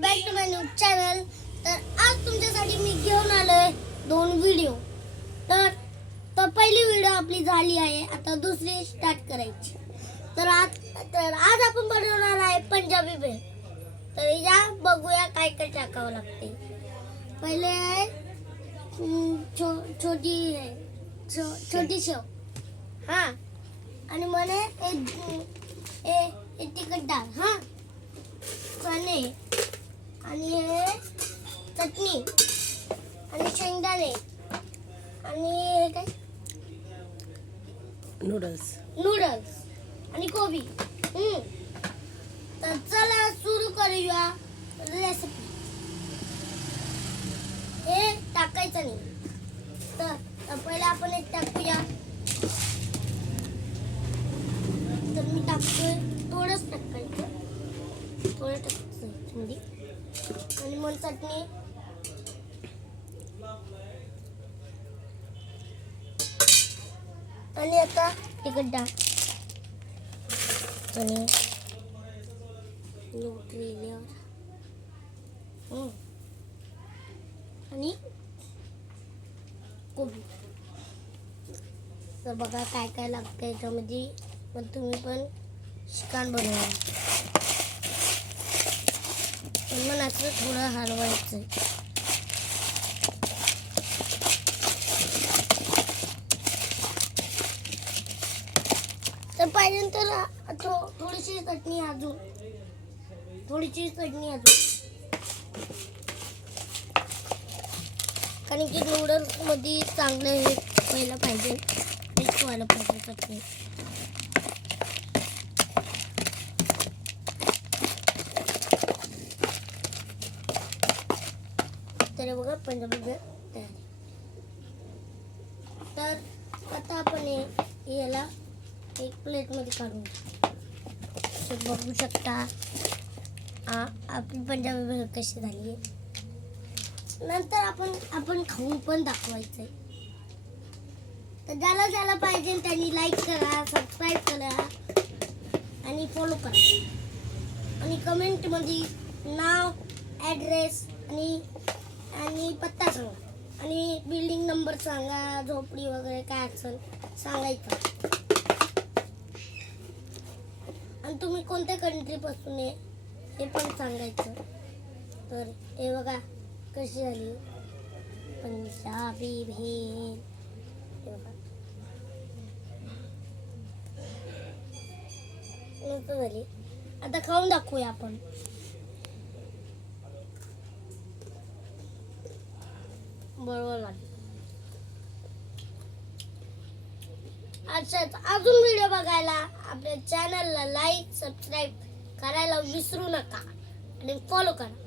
Back to my news channel तर आज तुमच्यासाठी मी घेऊन आलोय दोन व्हिडिओ तर तर पहिली व्हिडिओ आपली झाली आहे. आता दुसरी स्टार्ट करायची. तर आज तर आज आपण बनवणार आहे पंजाबी भेळ. तर या बघूया काय काय टाकावं लागते. पहिले आहे छो छोटी हे, छो- छोटी शेव हां. आणि म्हणे एक ए ए तिखट डाळ. हां. आणि आणि हे चटणी आणि शेंगदाणे आणि हे काय? नूडल्स नूडल्स आणि कोबी. हम्म. तर चला सुरू करूया रेसिपी हे टाकायचं नाही. तर तर पहिले आपण एक टाकूया. तर मी टाकतोय थोडंच टाकायचं. थोडं टाकायचं मध्ये. आणि मग चटणी. आणि आता तिकट डाळ. आणि आणि कोबी. तर बघा काय काय लागतं याच्यामध्ये. मग तुम्ही पण शिकाण बनवा. मग असं थोडं हलवायचं तर पाहिजे तर थो- थोडीशी चटणी अजून. थोडीशी चटणी अजून. कारण की नूडल्समध्ये चांगलं हे व्हायला पाहिजे मिक्स व्हायला पाहिजे चटणी. तर बघा पंजाबी तर आता आपण हे याला एक प्लेटमध्ये काढून घेऊ. बघू शकता आपली पंजाबी भेळ कशी झाली आहे. नंतर आपण आपण खाऊन पण दाखवायचंय. तर ज्याला ज्याला पाहिजे त्यांनी लाईक करा सबस्क्राईब करा आणि फॉलो करा. आणि कमेंटमध्ये नाव ॲड्रेस आणि आणि पत्ता सांगा. आणि बिल्डिंग नंबर सांगा झोपडी वगैरे काय असेल सांगायचं आणि तुम्ही कोणत्या कंट्रीपासून आहे हे पण सांगायचं तर हे बघा कशी झाली? पंजाबी भेल हे बघा. मस्त झाली. आता खाऊन दाखवूया आपण. बरोबर अच्छा अजून व्हिडिओ बघायला आपल्या चॅनलला लाईक सबस्क्राईब करायला विसरू नका आणि फॉलो करा.